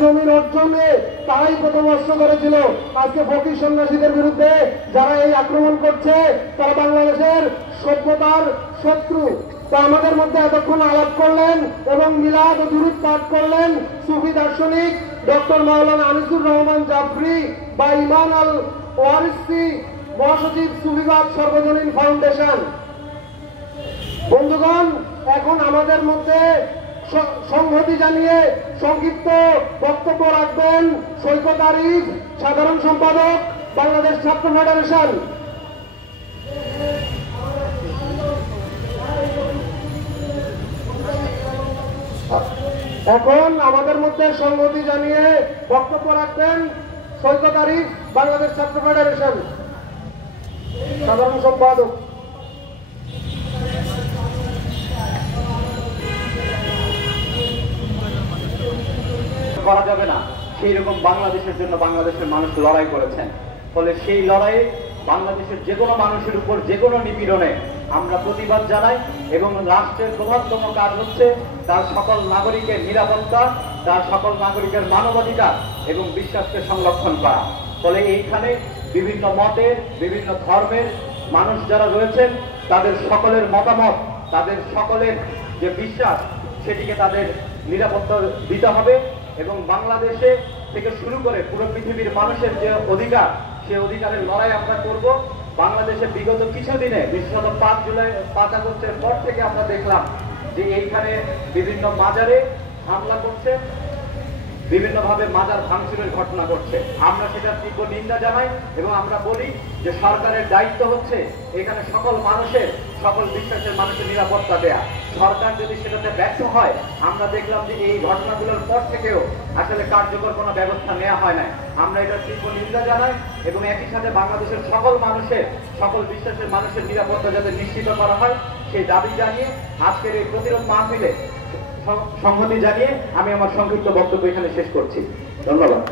জমির অর্জনে তারাই পথভ্রষ্ট করেছিল। আজকে ফকির সন্ন্যাসীদের বিরুদ্ধে যারা এই আক্রমণ করছে তারা বাংলাদেশের সভ্যতার শত্রু। তা আমাদের মধ্যে এতক্ষণ আলাপ করলেন এবং মিলাদ ও দুরূদ পাঠ করলেন সুফি দার্শনিক ডক্টর মাওলানা আনিসুর রহমান জাফরি বা ইমান আল ওয়ারিসি, মহাসচিব সুফিবাদ সর্বজনীন ফাউন্ডেশন। বন্ধুগণ, এখন আমাদের মধ্যে সংহতি জানিয়ে সংক্ষিপ্ত বক্তব্য রাখবেন সৈকত আরিফ, সাধারণ সম্পাদক, বাংলাদেশ ছাত্র ফেডারেশন। এখন আমাদের মধ্যে সংহতি জানিয়ে বক্তব্য রাখবেন সৈকত আরিফ, বাংলাদেশ ছাত্র ফেডারেশন, সাধারণ সম্পাদক। করা যাবে না, সেই রকম বাংলাদেশের জন্য বাংলাদেশের মানুষ লড়াই করেছেন। ফলে সেই লড়াইয়ে বাংলাদেশের যে কোনো মানুষের উপর যে কোনো নিপীড়নে আমরা প্রতিবাদ জানাই এবং রাষ্ট্রের প্রধানতম কাজ হচ্ছে তার সকল নাগরিকের নিরাপত্তা, তার সকল নাগরিকের মানবাধিকার এবং বিশ্বাসকে সংরক্ষণ করা। ফলে এইখানে বিভিন্ন মতের, বিভিন্ন ধর্মের মানুষ যারা রয়েছেন তাদের সকলের মতামত, তাদের সকলের যে বিশ্বাস সেটিকে তাদের নিরাপত্তা দিতে হবে এবং বাংলাদেশে থেকে শুরু করে পুরো পৃথিবীর মানুষের যে অধিকার, সেই অধিকারের লড়াই আমরা করব। বাংলাদেশে বিগত কিছুদিনে, বিশেষত 5 আগস্টের পর থেকে আমরা দেখলাম যে এইখানে বিভিন্ন মাজারে হামলা করছে, বিভিন্নভাবে মাজার ভাঙচুরের ঘটনা ঘটছে। আমরা সেটার তীব্র নিন্দা জানাই এবং আমরা বলি যে সরকারের দায়িত্ব হচ্ছে এখানে সকল মানুষের, সকল বিশ্বাসের মানুষের নিরাপত্তা দেয়া। সরকার যদি সেটাতে ব্যর্থ হয়, আমরা দেখলাম যে এই ঘটনাগুলোর পর থেকেও আসলে কার্যকর কোনো ব্যবস্থা নেওয়া হয় না। আমরা এটার তীব্র নিন্দা জানাই এবং একই সাথে বাংলাদেশের সকল মানুষের, সকল বিশ্বাসের মানুষের নিরাপত্তা যাতে নিশ্চিত করা হয় সেই দাবি জানিয়ে আজকের এই প্রতিরোধ মাহফিলে সংহতি জানিয়ে আমি আমার সংক্ষিপ্ত বক্তব্য এখানে শেষ করছি। ধন্যবাদ।